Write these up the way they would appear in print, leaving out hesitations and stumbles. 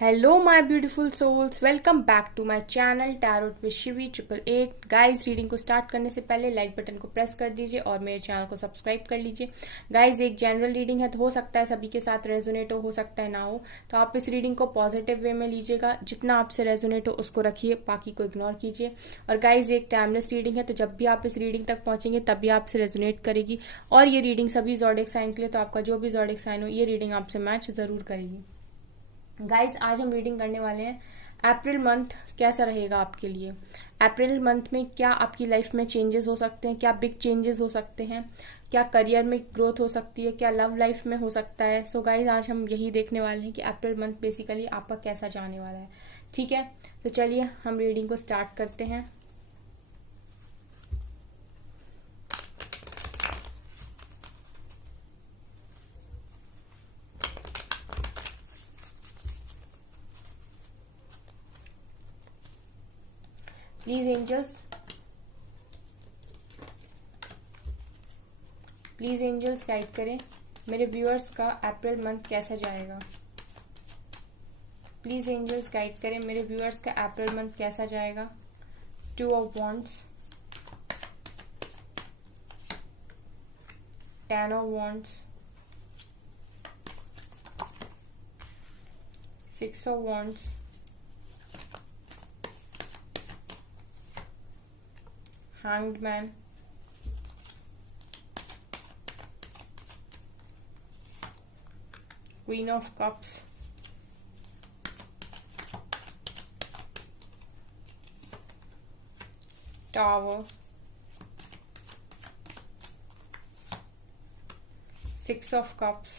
Hello my beautiful souls, welcome back to my channel tarot with Shivi 888। Guys, reading को start करने से पहले like button को press कर दीजिए और मेरे चैनल को सब्सक्राइब कर लीजिए। गाइस, एक जनरल रीडिंग है तो हो सकता है सभी के साथ रेजोनेट हो सकता है ना हो, तो आप इस रीडिंग को पॉजिटिव वे में लीजिएगा। जितना आपसे रेजोनेट हो उसको रखिए, बाकी को इग्नोर कीजिए। और गाइज, एक टाइमलेस रीडिंग है तो जब भी आप इस रीडिंग तक पहुंचेंगे तभी आपसे रेजोनेट करेगी। और ये रीडिंग सभी ज़ोडिएक साइन के लिए, तो आपका जो भी ज़ोडिएक साइन हो ये रीडिंग आपसे मैच जरूर करेगी। गाइस, आज हम रीडिंग करने वाले हैं अप्रैल मंथ कैसा रहेगा आपके लिए। अप्रैल मंथ में क्या आपकी लाइफ में चेंजेस हो सकते हैं, क्या बिग चेंजेस हो सकते हैं, क्या करियर में ग्रोथ हो सकती है, क्या लव लाइफ में हो सकता है। सो गाइस, आज हम यही देखने वाले हैं कि अप्रैल मंथ बेसिकली आपका कैसा जाने वाला है। ठीक है, तो चलिए हम रीडिंग को स्टार्ट करते हैं। प्लीज एंजल्स गाइड करें मेरे व्यूअर्स का अप्रैल मंथ कैसा जाएगा। प्लीज एंजल्स गाइड करें मेरे व्यूअर्स का अप्रैल मंथ कैसा जाएगा। 2 of wands, 10 of wands, 6 of wands, Hanged Man, Queen of Cups, Tower, 6 of Cups,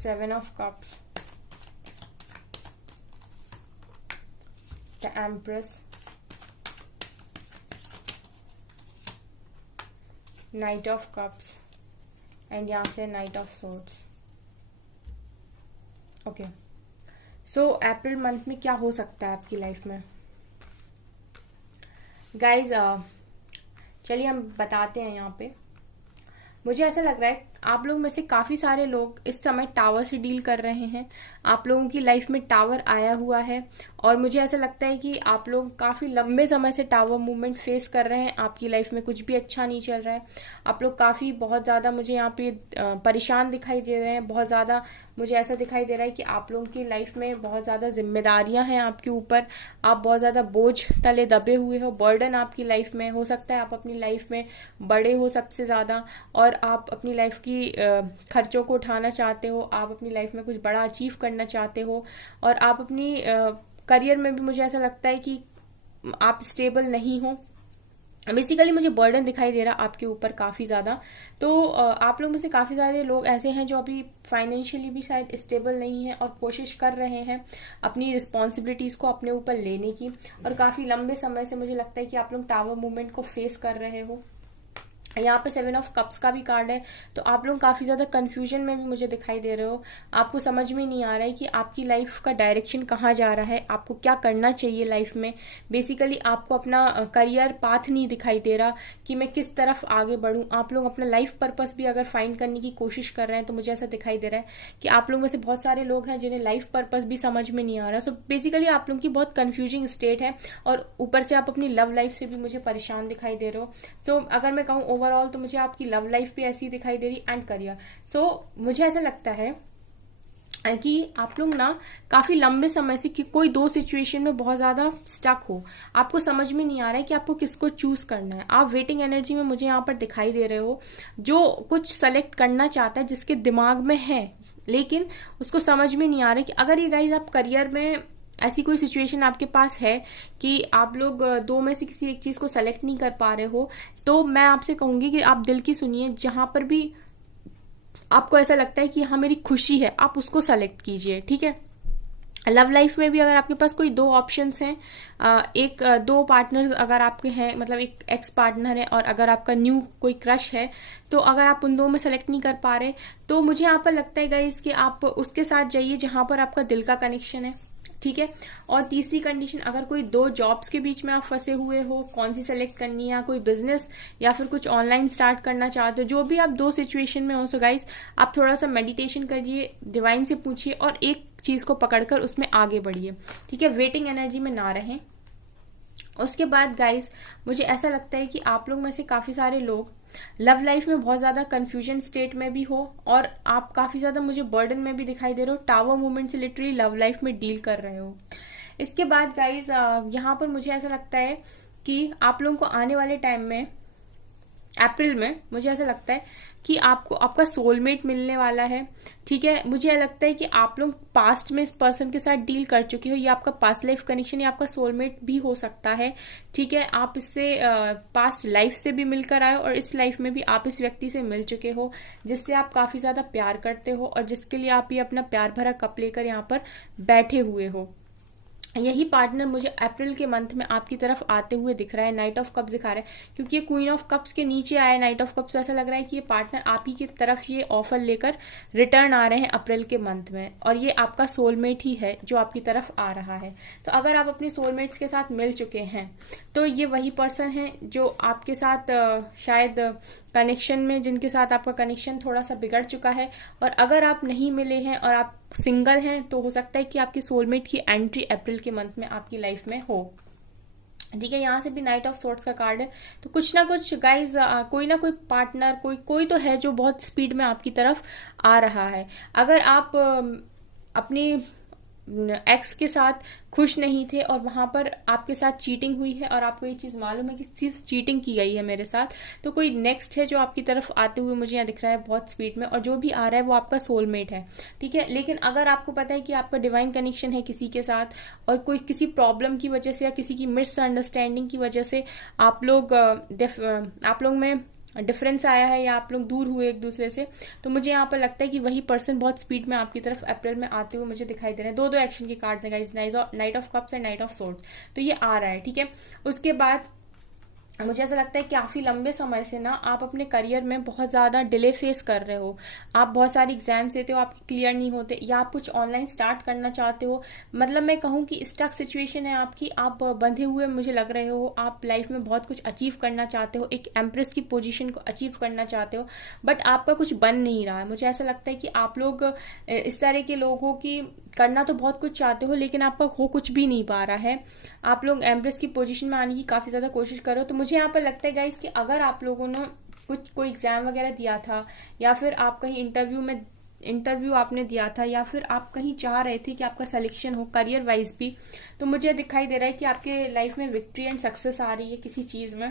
Seven of Cups, the Empress, Knight of Cups and यहाँ से Knight of Swords। Okay, so April month में क्या हो सकता है आपकी लाइफ में। Guys, चलिए हम बताते हैं। यहाँ पे मुझे ऐसा लग रहा है आप लोग में से काफी सारे लोग इस समय टावर से डील कर रहे हैं। आप लोगों की लाइफ में टावर आया हुआ है और मुझे ऐसा लगता है कि आप लोग काफी लंबे समय से टावर मूवमेंट फेस कर रहे हैं। आपकी लाइफ में कुछ भी अच्छा नहीं चल रहा है। आप लोग काफी बहुत ज्यादा मुझे यहाँ पे परेशान दिखाई दे रहे हैं। बहुत ज्यादा मुझे ऐसा दिखाई दे रहा है कि आप लोगों की लाइफ में बहुत ज्यादा जिम्मेदारियां हैं आपके ऊपर। आप बहुत ज्यादा बोझ तले दबे हुए हो, बर्डन आपकी लाइफ में हो सकता है। आप अपनी लाइफ में बड़े हो सबसे ज्यादा और आप अपनी लाइफ की खर्चों को उठाना चाहते हो। आप अपनी लाइफ में कुछ बड़ा अचीव करना चाहते हो और आप अपनी करियर में भी मुझे ऐसा लगता है कि आप स्टेबल नहीं हो। बेसिकली मुझे बर्डन दिखाई दे रहा आपके ऊपर काफी ज्यादा। तो आप लोग में से काफी सारे लोग ऐसे हैं जो अभी फाइनेंशियली भी शायद स्टेबल नहीं है और कोशिश कर रहे हैं अपनी रिस्पॉन्सिबिलिटीज को अपने ऊपर लेने की। और काफी लंबे समय से मुझे लगता है कि आप लोग टावर मूवमेंट को फेस कर रहे हो। यहाँ पे 7 ऑफ कप्स का भी कार्ड है, तो आप लोग काफी ज्यादा कंफ्यूजन में भी मुझे दिखाई दे रहे हो। आपको समझ में नहीं आ रहा है कि आपकी लाइफ का डायरेक्शन कहाँ जा रहा है, आपको क्या करना चाहिए लाइफ में। बेसिकली आपको अपना करियर पाथ नहीं दिखाई दे रहा कि मैं किस तरफ आगे बढ़ूं। आप लोग अपना लाइफ पर्पस भी अगर फाइंड करने की कोशिश कर रहे हैं तो मुझे ऐसा दिखाई दे रहा है कि आप लोग में से बहुत सारे लोग हैं जिन्हें लाइफ पर्पस भी समझ में नहीं आ रहा। सो बेसिकली आप लोग की बहुत कंफ्यूजिंग स्टेट है और ऊपर से आप अपनी लव लाइफ से भी मुझे परेशान दिखाई दे रहे हो। सो अगर मैं कहूँ ओवरऑल तो मुझे आपकी लव लाइफ भी ऐसी दिखाई दे रही एंड करियर। सो मुझे ऐसा लगता है कि आप लोग ना काफी लंबे समय से कि कोई दो सिचुएशन में बहुत ज्यादा स्टक हो। आपको समझ में नहीं आ रहा है कि आपको किसको चूज करना है। आप वेटिंग एनर्जी में मुझे यहाँ पर दिखाई दे रहे हो, जो कुछ सेलेक्ट करना चाहता है जिसके दिमाग में है लेकिन उसको समझ में नहीं आ रहा है कि अगर ये गाइज आप करियर में ऐसी कोई सिचुएशन आपके पास है कि आप लोग दो में से किसी एक चीज को सेलेक्ट नहीं कर पा रहे हो, तो मैं आपसे कहूंगी कि आप दिल की सुनिए। जहां पर भी आपको ऐसा लगता है कि हाँ मेरी खुशी है, आप उसको सेलेक्ट कीजिए। ठीक है, लव लाइफ में भी अगर आपके पास कोई दो ऑप्शंस हैं, दो पार्टनर्स अगर आपके हैं, मतलब एक एक्स पार्टनर है और अगर आपका न्यू कोई क्रश है, तो अगर आप उन दो में सेलेक्ट नहीं कर पा रहे तो मुझे यहाँ पर लगता है गाइस कि आप उसके साथ जाइए जहां पर आपका दिल का कनेक्शन है। ठीक है। और तीसरी कंडीशन, अगर कोई 2 जॉब्स के बीच में आप फंसे हुए हो, कौन सी सेलेक्ट करनी है, कोई बिजनेस या फिर कुछ ऑनलाइन स्टार्ट करना चाहते हो, जो भी आप 2 सिचुएशन में हो, सो गाइस आप थोड़ा सा मेडिटेशन करिए, डिवाइन से पूछिए और एक चीज को पकड़कर उसमें आगे बढ़िए, ठीक है। वेटिंग एनर्जी में ना रहें। उसके बाद गाइस मुझे ऐसा लगता है कि आप लोग में से काफी सारे लोग लव लाइफ में बहुत ज्यादा कंफ्यूजन स्टेट में भी हो और आप काफी ज्यादा मुझे बर्डन में भी दिखाई दे रहे हो, टावर मूवमेंट से लिटरली लव लाइफ में डील कर रहे हो। इसके बाद गाइस यहाँ पर मुझे ऐसा लगता है कि आप लोगों को आने वाले टाइम में अप्रैल में मुझे ऐसा लगता है कि आपको आपका सोलमेट मिलने वाला है, ठीक है। मुझे लगता है कि आप लोग पास्ट में इस पर्सन के साथ डील कर चुके हो, ये आपका पास्ट लाइफ कनेक्शन या आपका सोलमेट भी हो सकता है, ठीक है। आप इससे पास्ट लाइफ से भी मिलकर आए और इस लाइफ में भी आप इस व्यक्ति से मिल चुके हो जिससे आप काफी ज्यादा प्यार करते हो और जिसके लिए आप ये अपना प्यार भरा कप लेकर यहाँ पर बैठे हुए हो। यही पार्टनर मुझे अप्रैल के मंथ में आपकी तरफ आते हुए दिख रहा है। नाइट ऑफ कप्स दिखा रहा है क्योंकि ये क्वीन ऑफ कप्स के नीचे आया है नाइट ऑफ कप्स, ऐसा लग रहा है कि ये पार्टनर आप ही की तरफ ये ऑफर लेकर रिटर्न आ रहे हैं अप्रैल के मंथ में और ये आपका सोलमेट ही है जो आपकी तरफ आ रहा है। तो अगर आप अपने सोलमेट्स के साथ मिल चुके हैं तो ये वही पर्सन है जो आपके साथ शायद कनेक्शन में, जिनके साथ आपका कनेक्शन थोड़ा सा बिगड़ चुका है। और अगर आप नहीं मिले हैं और आप सिंगल हैं तो हो सकता है कि आपकी सोलमेट की एंट्री अप्रैल के मंथ में आपकी लाइफ में हो, ठीक है। यहाँ से भी नाइट ऑफ सोर्ट्स का कार्ड है। तो कुछ ना कुछ गाइज कोई ना कोई पार्टनर कोई तो है जो बहुत स्पीड में आपकी तरफ आ रहा है। अगर आप अपनी एक्स के साथ खुश नहीं थे और वहां पर आपके साथ चीटिंग हुई है और आपको ये चीज मालूम है कि सिर्फ चीटिंग की गई है मेरे साथ, तो कोई नेक्स्ट है जो आपकी तरफ आते हुए मुझे यहाँ दिख रहा है बहुत स्पीड में और जो भी आ रहा है वो आपका सोलमेट है, ठीक है। लेकिन अगर आपको पता है कि आपका डिवाइन कनेक्शन है किसी के साथ और कोई किसी प्रॉब्लम की वजह से या किसी की मिसअंडरस्टैंडिंग की वजह से आप लोग में डिफरेंस आया है या आप लोग दूर हुए एक दूसरे से, तो मुझे यहाँ पर लगता है कि वही पर्सन बहुत स्पीड में आपकी तरफ अप्रैल में आते हुए मुझे दिखाई दे रहे हैं। 2 एक्शन के कार्ड्स हैं guys, night of cups and night of swords, तो ये आ रहा है, ठीक है। उसके बाद मुझे ऐसा लगता है कि काफी लंबे समय से ना आप अपने करियर में बहुत ज्यादा डिले फेस कर रहे हो। आप बहुत सारी एग्जाम्स देते हो, आपके क्लियर नहीं होते, या आप कुछ ऑनलाइन स्टार्ट करना चाहते हो। मतलब मैं कहूँ कि स्टक सिचुएशन है आपकी, आप बंधे हुए मुझे लग रहे हो, आप लाइफ में बहुत कुछ अचीव करना चाहते हो, एक एम्प्रेस की पोजीशन को अचीव करना चाहते हो, बट आपका कुछ बन नहीं रहा है। मुझे ऐसा लगता है कि आप लोग इस तरह के लोगों की करना तो बहुत कुछ चाहते हो लेकिन आपका हो कुछ भी नहीं पा रहा है। आप लोग एम्प्रेस की पोजीशन में आने की काफी ज्यादा कोशिश करो। तो मुझे यहाँ पर लगता है गाइस कि अगर आप लोगों ने कोई एग्जाम वगैरह दिया था या फिर आप कहीं इंटरव्यू आपने दिया था या फिर आप कहीं चाह रहे थे कि आपका सिलेक्शन हो करियर वाइज भी, तो मुझे दिखाई दे रहा है कि आपके लाइफ में विक्ट्री एंड सक्सेस आ रही है किसी चीज में।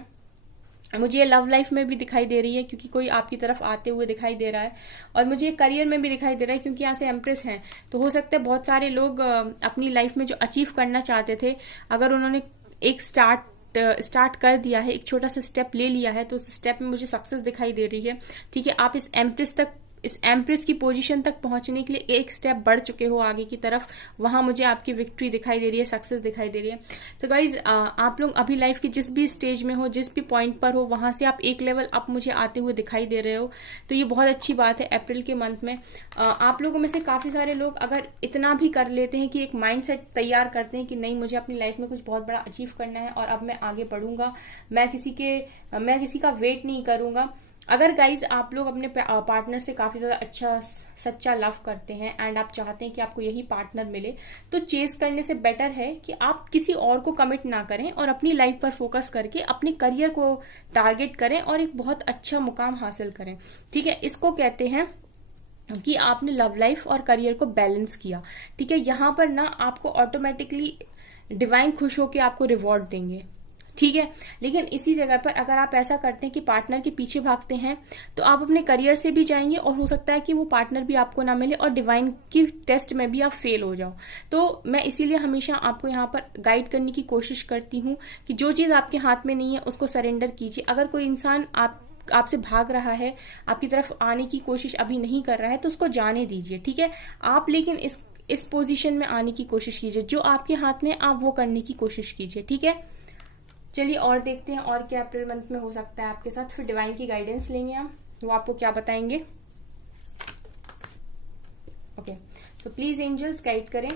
मुझे ये लव लाइफ में भी दिखाई दे रही है क्योंकि कोई आपकी तरफ आते हुए दिखाई दे रहा है और मुझे करियर में भी दिखाई दे रहा है क्योंकि यहाँ से एम्प्रेस हैं। तो हो सकता है बहुत सारे लोग अपनी लाइफ में जो अचीव करना चाहते थे, अगर उन्होंने एक स्टार्ट कर दिया है, एक छोटा सा स्टेप ले लिया है, तो उस स्टेप में मुझे सक्सेस दिखाई दे रही है, ठीक है। आप इस एम्प्रेस की पोजीशन तक पहुंचने के लिए एक स्टेप बढ़ चुके हो आगे की तरफ, वहां मुझे आपकी विक्ट्री दिखाई दे रही है, सक्सेस दिखाई दे रही है। तो गाइज आप लोग अभी लाइफ की जिस भी स्टेज में हो, जिस भी पॉइंट पर हो, वहां से आप एक लेवल अप मुझे आते हुए दिखाई दे रहे हो, तो ये बहुत अच्छी बात है। अप्रैल के मंथ में आप लोगों में से काफी सारे लोग अगर इतना भी कर लेते हैं कि एक माइंड सेट तैयार करते हैं कि नहीं, मुझे अपनी लाइफ में कुछ बहुत बड़ा अचीव करना है और अब मैं आगे बढ़ूंगा, मैं किसी का वेट नहीं करूंगा। अगर गाइज आप लोग अपने पार्टनर से काफी ज्यादा अच्छा सच्चा लव करते हैं एंड आप चाहते हैं कि आपको यही पार्टनर मिले, तो चेस करने से बेटर है कि आप किसी और को कमिट ना करें और अपनी लाइफ पर फोकस करके अपने करियर को टारगेट करें और एक बहुत अच्छा मुकाम हासिल करें, ठीक है। इसको कहते हैं कि आपने लव लाइफ और करियर को बैलेंस किया, ठीक है। यहाँ पर ना आपको ऑटोमेटिकली डिवाइन खुश होकर आपको रिवॉर्ड देंगे, ठीक है। लेकिन इसी जगह पर अगर आप ऐसा करते हैं कि पार्टनर के पीछे भागते हैं, तो आप अपने करियर से भी जाएंगे और हो सकता है कि वो पार्टनर भी आपको ना मिले और डिवाइन की टेस्ट में भी आप फेल हो जाओ। तो मैं इसीलिए हमेशा आपको यहाँ पर गाइड करने की कोशिश करती हूँ कि जो चीज आपके हाथ में नहीं है उसको सरेंडर कीजिए। अगर कोई इंसान आपसे भाग रहा है, आपकी तरफ आने की कोशिश अभी नहीं कर रहा है, तो उसको जाने दीजिए, ठीक है। आप लेकिन इस पोजीशन में आने की कोशिश कीजिए, जो आपके हाथ में आप वो करने की कोशिश कीजिए, ठीक है। चलिए और देखते हैं और क्या अप्रैल मंथ में हो सकता है आपके साथ। फिर डिवाइन की गाइडेंस लेंगे हम, वो आपको क्या बताएंगे। ओके, तो प्लीज एंजल्स गाइड करें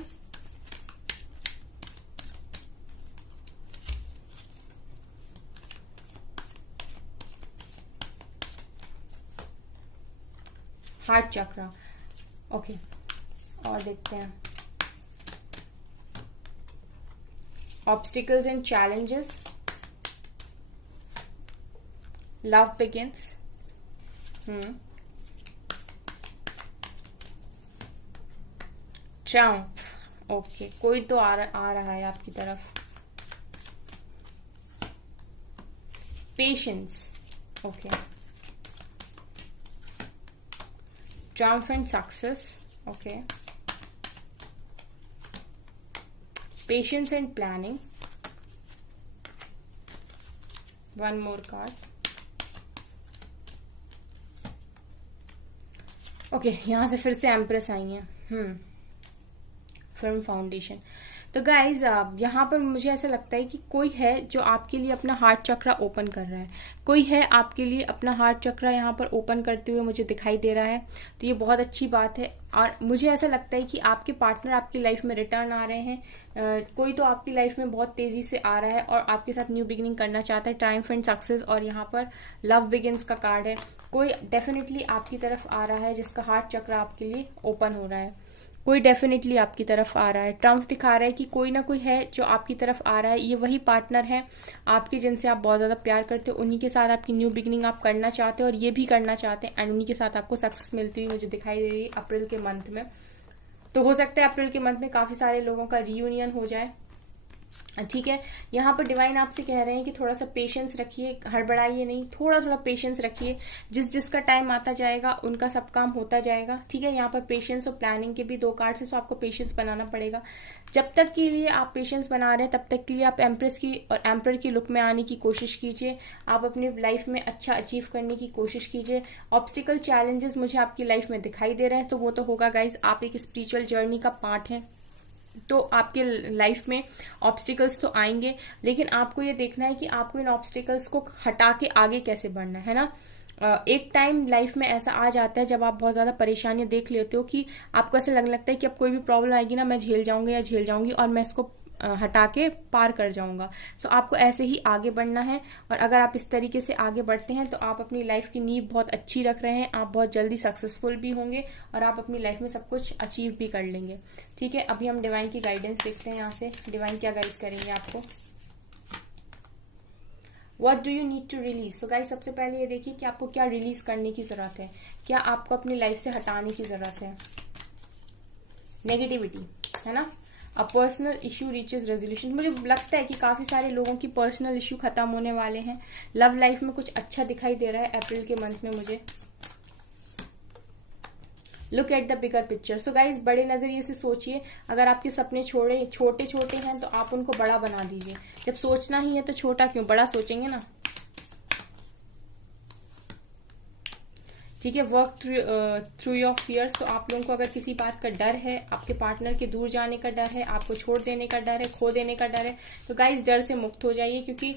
हार्ट चक्रा। ओके, और देखते हैं obstacles and challenges, love begins, Triumph. Okay, कोई तो आ रहा है आपकी तरफ। Patience, okay, Triumph and success, okay, patience and planning, one more card. Okay, यहां से फिर से एम्प्रेस आई है, फर्म फाउंडेशन। तो गाइज यहाँ पर मुझे ऐसा लगता है कि कोई है जो आपके लिए अपना हार्ट चक्रा ओपन कर रहा है, कोई है आपके लिए अपना हार्ट चक्रा यहाँ पर ओपन करते हुए मुझे दिखाई दे रहा है। तो ये बहुत अच्छी बात है, और मुझे ऐसा लगता है कि आपके पार्टनर आपकी लाइफ में रिटर्न आ रहे हैं। कोई तो आपकी लाइफ में बहुत तेजी से आ रहा है और आपके साथ न्यू बिगिनिंग करना चाहता है, ट्रायम्फ एंड सक्सेस, और यहाँ पर लव बिगिंस का कार्ड है। कोई डेफिनेटली आपकी तरफ आ रहा है जिसका हार्ट चक्रा आपके लिए ओपन हो रहा है, कोई डेफिनेटली आपकी तरफ आ रहा है। ट्रम्प दिखा रहा है कि कोई ना कोई है जो आपकी तरफ आ रहा है। ये वही पार्टनर है आपके जिनसे आप बहुत ज्यादा प्यार करते हो, उन्हीं के साथ आपकी न्यू बिगिनिंग आप करना चाहते हो और ये भी करना चाहते हैं, एंड उन्हीं के साथ आपको सक्सेस मिलती हुई मुझे दिखाई दे रही है अप्रैल के मंथ में। तो हो सकता है अप्रैल के मंथ में काफी सारे लोगों का रियूनियन हो जाए, ठीक है। यहाँ पर डिवाइन आपसे कह रहे हैं कि थोड़ा सा पेशेंस रखिए, हड़बड़ाइए नहीं, थोड़ा थोड़ा पेशेंस रखिए। जिसका टाइम आता जाएगा उनका सब काम होता जाएगा, ठीक है। यहाँ पर पेशेंस और प्लानिंग के भी दो कार्ड्स हैं, तो आपको पेशेंस बनाना पड़ेगा। जब तक के लिए आप पेशेंस बना रहे हैं तब तक के लिए आप एम्प्रेस की और एम्पर की लुक में आने की कोशिश कीजिए। आप अपनी लाइफ में अच्छा अचीव करने की कोशिश कीजिए। ऑब्स्टिकल चैलेंजेस मुझे आपकी लाइफ में दिखाई दे रहे हैं, तो वो तो होगा गाइज, आप एक स्पिरिचुअल जर्नी का पार्ट है, तो आपके लाइफ में ऑब्स्टिकल्स तो आएंगे, लेकिन आपको ये देखना है कि आपको इन ऑब्स्टिकल्स को हटा के आगे कैसे बढ़ना है ना। एक टाइम लाइफ में ऐसा आ जाता है जब आप बहुत ज्यादा परेशानियां देख लेते हो कि आपको ऐसा लगने लगता है कि अब कोई भी प्रॉब्लम आएगी ना, मैं झेल जाऊंगा या झेल जाऊंगी और मैं इसको हटा के पार कर जाऊंगा। सो आपको ऐसे ही आगे बढ़ना है, और अगर आप इस तरीके से आगे बढ़ते हैं तो आप अपनी लाइफ की नींव बहुत अच्छी रख रहे हैं, आप बहुत जल्दी सक्सेसफुल भी होंगे और आप अपनी लाइफ में सब कुछ अचीव भी कर लेंगे, ठीक है। अभी हम डिवाइन की गाइडेंस देखते हैं, यहाँ से डिवाइन क्या गाइड करेंगे आपको। What do you need to release? So guys, सबसे पहले ये देखिए कि आपको क्या रिलीज करने की जरूरत है, क्या आपको अपनी लाइफ से हटाने की जरूरत है। नेगेटिविटी, है ना। A personal issue reaches resolution. मुझे लगता है कि काफी सारे लोगों की पर्सनल इश्यू खत्म होने वाले हैं। लव लाइफ में कुछ अच्छा दिखाई दे रहा है अप्रैल के मंथ में मुझे। Look at the bigger picture. So guys, बड़े नजरिए से सोचिए। अगर आपके सपने छोटे छोटे हैं तो आप उनको बड़ा बना दीजिए। जब सोचना ही है तो छोटा क्यों, बड़ा सोचेंगे ना, ठीक है। Work through your fears. तो आप लोगों को अगर किसी बात का डर है, आपके पार्टनर के दूर जाने का डर है, आपको छोड़ देने का डर है, खो देने का डर है, तो गाइस डर से मुक्त हो जाइए, क्योंकि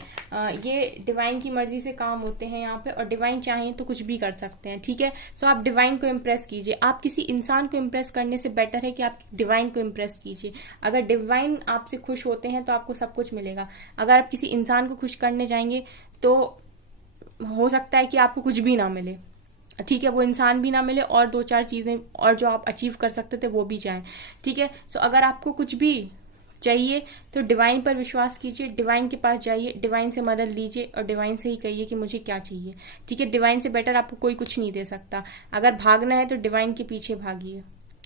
ये डिवाइन की मर्जी से काम होते हैं यहाँ पे, और डिवाइन चाहें तो कुछ भी कर सकते हैं, ठीक है। सो आप डिवाइन को इम्प्रेस कीजिए। आप किसी इंसान को इम्प्रेस करने से बेटर है कि आप डिवाइन को इम्प्रेस कीजिए। अगर डिवाइन आपसे खुश होते हैं तो आपको सब कुछ मिलेगा। अगर आप किसी इंसान को खुश करने जाएंगे तो हो सकता है कि आपको कुछ भी ना मिले, ठीक है। वो इंसान भी ना मिले और दो चार चीजें और जो आप अचीव कर सकते थे वो भी जाएं, ठीक है। सो अगर आपको कुछ भी चाहिए तो डिवाइन पर विश्वास कीजिए, डिवाइन के पास जाइए, डिवाइन से मदद लीजिए और डिवाइन से ही कहिए कि मुझे क्या चाहिए, ठीक है। डिवाइन से बेटर आपको कोई कुछ नहीं दे सकता। अगर भागना है तो डिवाइन के पीछे भागिए,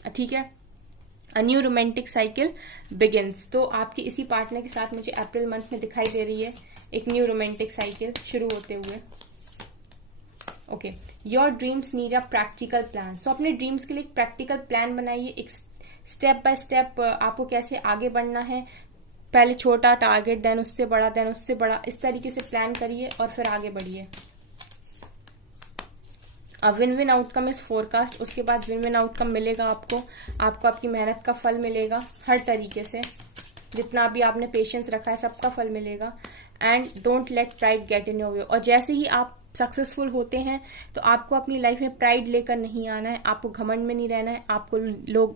ठीक है। A new romantic cycle begins. तो आपके इसी पार्टनर के साथ मुझे अप्रैल मंथ में दिखाई दे रही है एक न्यू रोमांटिक साइकिल शुरू होते हुए। Okay, your dreams need a practical plan. So अपने ड्रीम्स के लिए एक प्रैक्टिकल प्लान बनाइए, एक स्टेप बाय स्टेप आपको कैसे आगे बढ़ना है। पहले छोटा टारगेट, देन उससे बड़ा, देन उससे बड़ा, इस तरीके से प्लान करिए और फिर आगे बढ़िए। Win win outcome is forecast. उसके बाद विन विन आउटकम मिलेगा आपको आपकी मेहनत का फल मिलेगा हर तरीके से। जितना भी आपने पेशेंस रखा है सबका फल मिलेगा। And don't let pride get in your way. और जैसे ही आप सक्सेसफुल होते हैं तो आपको अपनी लाइफ में प्राइड लेकर नहीं आना है, आपको घमंड में नहीं रहना है, आपको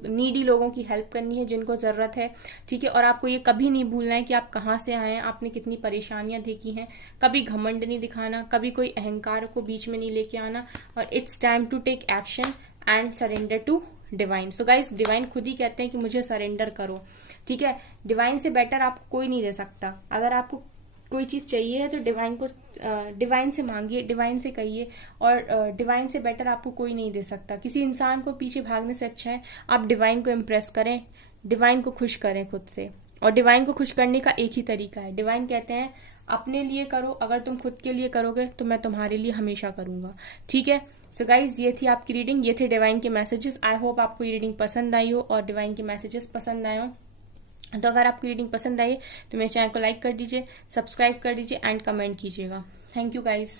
नीडी लोगों की हेल्प करनी है जिनको जरूरत है, ठीक है। और आपको ये कभी नहीं भूलना है कि आप कहाँ से आए हैं, आपने कितनी परेशानियां देखी हैं। कभी घमंड नहीं दिखाना, कभी कोई अहंकार को बीच में नहीं लेके आना। और it's time to take action. And surrender to divine. So guys, divine खुद ही कहते हैं कि मुझे सरेंडर करो, ठीक है। डिवाइन से बेटर आपको कोई नहीं दे सकता। अगर आपको कोई चीज चाहिए है तो डिवाइन से मांगिए, डिवाइन से कहिए, और डिवाइन से बेटर आपको कोई नहीं दे सकता। किसी इंसान को पीछे भागने से अच्छा है आप डिवाइन को इम्प्रेस करें, डिवाइन को खुश करें खुद से। और डिवाइन को खुश करने का एक ही तरीका है, डिवाइन कहते हैं अपने लिए करो, अगर तुम खुद के लिए करोगे तो मैं तुम्हारे लिए हमेशा करूंगा, ठीक है। सो गाइज, ये थी आपकी रीडिंग, ये थे डिवाइन के मैसेजेस। आई होप आपको ये रीडिंग पसंद आई हो और डिवाइन के मैसेजेस पसंद आए हो। तो अगर आपकी रीडिंग पसंद आई तो मेरे चैनल को लाइक कर दीजिए, सब्सक्राइब कर दीजिए एंड कमेंट कीजिएगा। Thank you guys.